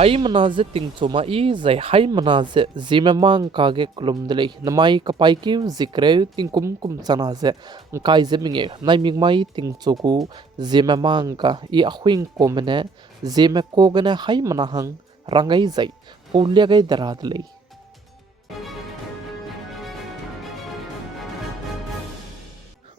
hai manaze tingchoma I zai hai manaze Zememankanews klumdlei namai kapai ki zikre tingkum kum chanaze kai zeminge naiming mai tingchoku Zememanka I Ahuibe komene Zeme kogene hai manahang rangai zai pulya gai daradlei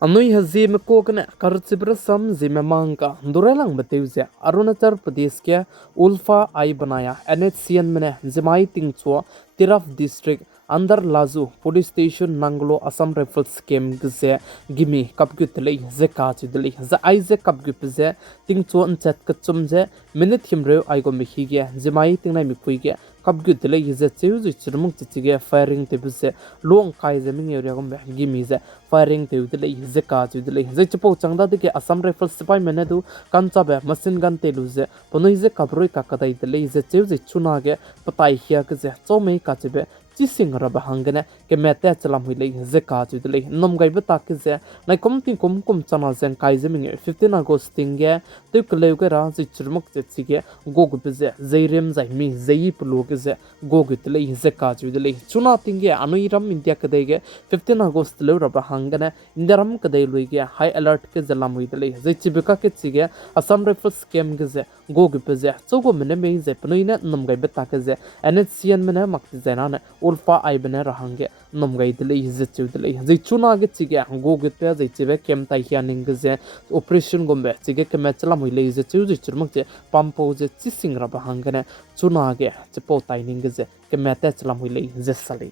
Anui Zeme kogene karchibra sam Zememanka durelang bateuze Arunachal Pradesh ke Ulfa ai banaya NHCN mene Zemai tingchua Tiraf district अंदर लाजू police station नंगलो Assam Rifles scheme गजे गिमी कपगुतले जे काचिदले जे आइजे कपगुपजे तिंगचो अनचत कचुमजे मिनिट हिमरे आइगो मिखिगे जेमाई तिंगनाय मिपुइगे कपगुतले जे चेउजु चिरमुक चिचिगे फायरिंग तेबुसे लोंग काइजे मिंगेरियागो गिमी जे फायरिंग तेउदले जे काचिदले जे चपो चंगदा दिके असम राइफल्स सिपाई मेनेदु कंचाबे मशीन गन तेलुजे पनोइजे कबरोय काकदाइदले जे चेउजु चुनागे पताइ हिया गजे चोमे काचिबे Chising rabahangane ke mete chalam huile je kaachudle nomgai bata ke je nai komting kum chana zen kaizeming 15 August tinge tu kleuge ra ji churmuk chechige gogupze zeirem zai mi zei ploge je gogutle je kaachudle chuna tinge anuiram india kadege 15 August le rabahangane indiaram kadai luige high alert ke jalam huile je chibika ke chige Assam Rifles scam ge je gogupze chogo mene me je pnoina nomgai bata ke je NHCN mene makti zaina Ulfa ai bene rahange nomgai dile izet chudile zai chuna ge chige go ge te zai chibe kem tai hianing ge operation gombe chige ke machla muile izet chuji churmak je pampo je chising ra bahangane chuna ge chepo tai ning ge ke mate chla muile je sali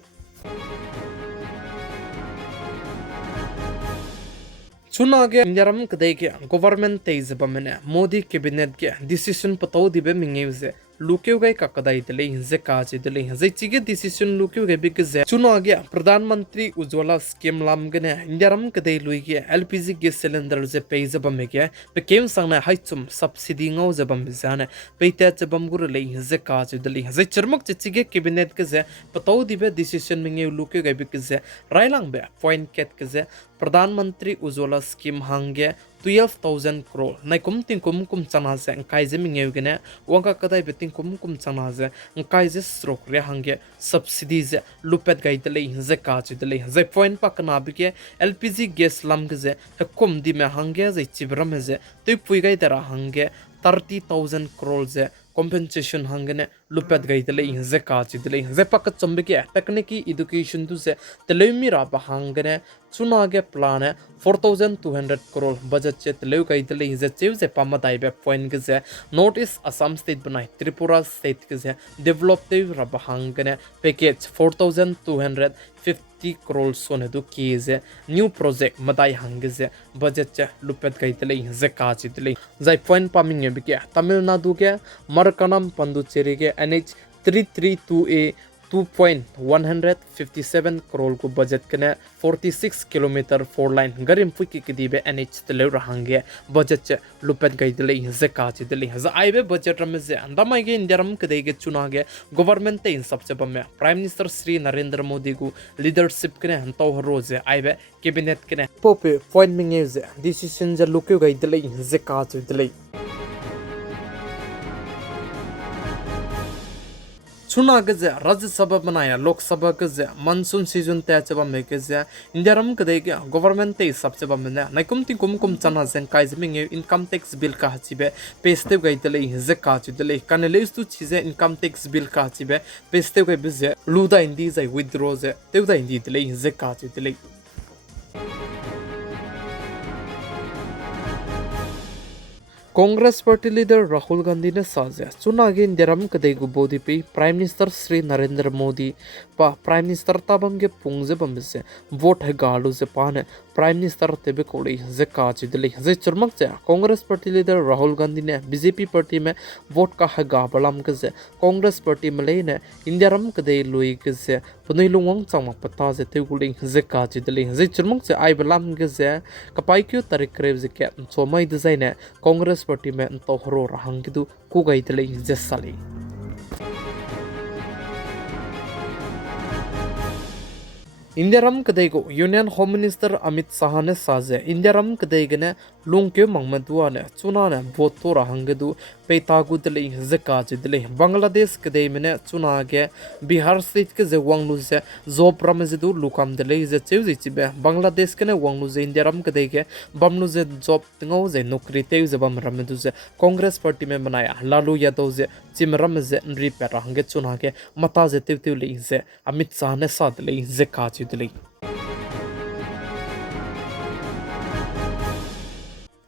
chuna ge indiaram kdai ge government teiz bamene modi cabinet ge decision pato dibe mingeuze लुक्यू गए ककदाई दिले हिंसे काजे दिले हिंसे चिगे decision लुक्यू गए big जे चुना गया प्रधानमंत्री Ujjwala scheme लामगने इंडियारम कदे लुइगे LPG gas cylinder जे page बम के पे केम संगना हाइचुम सब्सिडी ngau जे बम जाने पेते जे बम गुर ले हिंसे काजे दिले हिंसे चरमक चिगे कैबिनेट के जे पतो दिबे डिसीजन मिंगे लुक्यू गए बिग जे राइलांग बे पॉइंट केट के जे प्रधानमंत्री Ujjwala scheme हांगे 12,000 crore naikum tingkum kum chana se kaije mingewgene wanga kadai beting kum chana se kaije stroke re hange subsidy je lupet gaidele je kaachidele je point pakna bige LPG gas lam ge kum di me hange je chibram je tu pui gai dara hange 30,000 crore je compensation hangane lupet gaidele je kaachidele je pak chombike technical education tu se telemi ra ba hangane chuna ge plan 4,200 crore budget che teleu gaidele je cheu pamadai be point ge notice Assam state banai Tripura state ge develop te ra ba hangane package 4,250 crore sone du kize new project madai hangze budget che lupet gaidele je kaachidele zai point paming be ke Tamil Nadu ge Markanam Pondicherry ge NH 332A 2.157 crore को budget कने 46 kilometre 4 line गरिम फुकी के दिबे NH तले रहंगे budget च लुपत गई दिले जे काची दिले ज आइबे बजट रम जे अंदमाई गे इंडियरम कदे गे चुनागे गवर्नमेंट ते इन सबसे बमे प्राइम मिनिस्टर श्री नरेंद्र मोदी को लीडरशिप कने हंतो रोजे आइबे कैबिनेट कने पोपे पॉइंट मिंगे जे डिसीजन ज लुक्यो गई दिले जे काची दिले चुना गजे राज्य सभा बनाया लोकसभा गजे मानसून सीजन त्याचबा में गजे इंडियारम कदे के गवर्नमेंट ते सबसे बमने नैकुम ति कुम चना जें काइजमिंग इनकम टैक्स बिल का हचिबे पेस्ते गइतले जे काचिदले कनेलेस तु चीजे इनकम टैक्स बिल का हचिबे पेस्ते गइ बिजे लुदा इंदी जै विथड्रॉ जे तेउदा इंदी दिले जे काचिदले कांग्रेस पार्टी लीडर राहुल गांधी ने साझा चुनागे इंदिराम कदे गुबोदी पे प्राइम मिनिस्टर श्री नरेंद्र मोदी पा प्राइम मिनिस्टर ताबंगे पुंगजे बम्बसे वोट है गालू से पाने प्राइम मिनिस्टर तेबे कोड़ी जे काचिदले जे चरमक से कांग्रेस पार्टी लीडर राहुल गांधी ने बीजेपी पार्टी में वोट का है गाबलम के से कांग्रेस पार्टी में लेने इंदिराम कदे लुई के से पुनिलुंग चमक पता जे तेगुली जे काचिदले जे चरमक से आई बलम के से कपाई क्यों तारीख करेब जे के सोमई डिजाइन है कांग्रेस पार्टी में तो हरो रहंगिदु कुगैतले जसली इंडियारम कदेगो union home minister Amit Shah ने साजे इंडियारम कदेगने lung ke mang madua ne chuna ne vote to ra hangadu peita gu dele zaka ji dele Bangladesh ke de mene chuna ge Bihar state ke ze wanglu ze job ramazidu lukam dele ze cheuji chibe Bangladesh ke ne wanglu ze India ram ke de ge bamlu ze job tingo ze nokri te ze bam ramadu ze Congress party me banaya Lalu Yadav ze chim ram ze nri pe ra hange chuna ge mata ze tew le ze Amit Shah ne sa dele zaka ji dele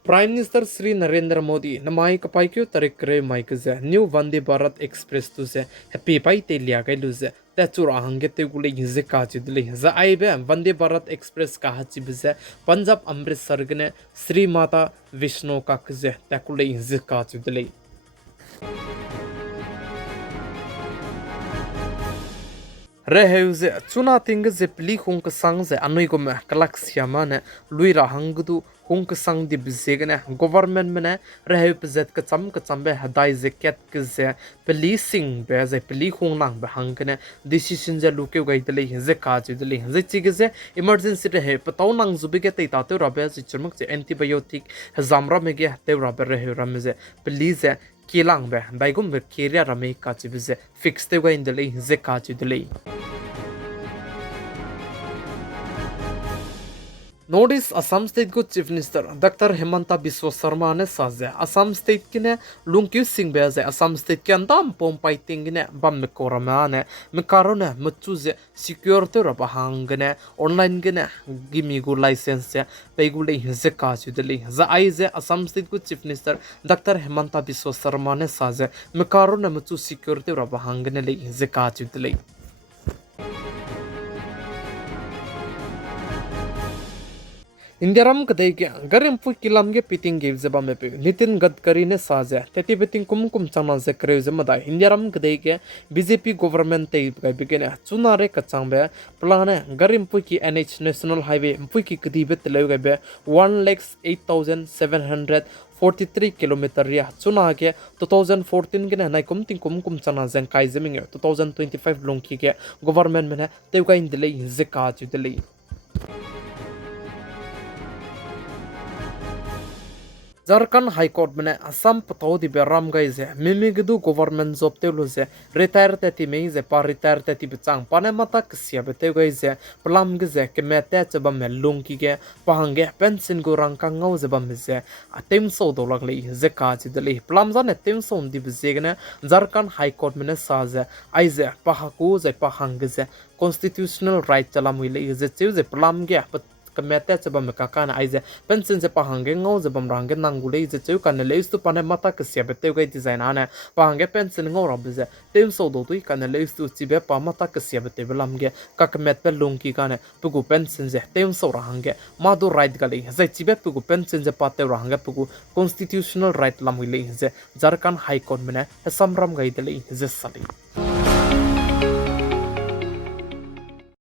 Prime Minister Sri Narendra Modi namai kapai kyo tarik kre mai kaze New Vande Bharat Express tu se happy pai te lia kai lu ze ta chura hange te gule ze ka chi dile za ai be Vande Bharat Express ka ha chi bize Punjab Amritsar gane Sri Mata Vishnu ka kaze ta kule ze ka chi dile Reheuze chuna ting ze pli khung ka sang ze anoi ko me kalak siama ne lui ra hangdu khung ka sang di bizegane government mene reheu pzet ka cham be hadai ze ket ka ze policing be ze pli khung nang be hangane decision ze luke gai dele ze ka ji dele ze chi ge ze emergency rehe pataw nang zubi ge te ta te ra be ze churmak che antibiotic zamra me ge te ra be rehe ram ze please kilang be daigum be kiria rame ka chi bize fix te gai dele ze ka chi dele Notice Assam State Good Chief Minister Dr. Hemanta Biswa Sarma ne saze Assam State kine lungkyu sing beze Assam State ke andam pom fighting ne bam me korama ne me karone mutsuze security ra bahangane online gene gimi go license pe gule hinse ka chudeli za aize Assam State Good Chief Minister Dr. Hemanta Biswa Sarma ne saze me karone mutsu security ra bahangane le hinse ka chudeli India ram kadai ke garim pu kilam ge piting ge zeba me pe Nitin Gadkari ne saze teti beting kum chama ze kre zema da India ram kadai ke BJP government te ga begene chunare ka changbe plane garim pu ki NH national highway pu ki kadi bet le ga be 1,08,743 kilometer ya chuna ke 2014 ke na kum chana zen kai zeming 2025 longki ke government mena te ga indile ze ka chu dile Jharkhand High Court mene Assam patau di beram gaize mimigdu government job teluze retire teti meize pa retire teti bechang panemata ksia bete gaize plam geze kemete chaba melung ki ge pahange pension go rangka ngau zeba meze atem so dolak le ze ka chi dele plam zan atem so di bezegne Jharkhand High Court mene saze aize pahaku ze pahang geze constitutional right chalamui le ze cheuze plam ge kemete chaba me kakana aize pension se pahange ngau zebam range nangule je cheu kan le istu pane mata ksia bete gai design ane pahange pension ngau rabze tem so do tui kan le istu chibe pa mata ksia bete belamge kakmet pe lungki kane pugu pension je tem so rahange madu right gali je chibe pugu pension je pate rahange pugu constitutional right lamile je Jharkhand High Court mene samram gai dele je sali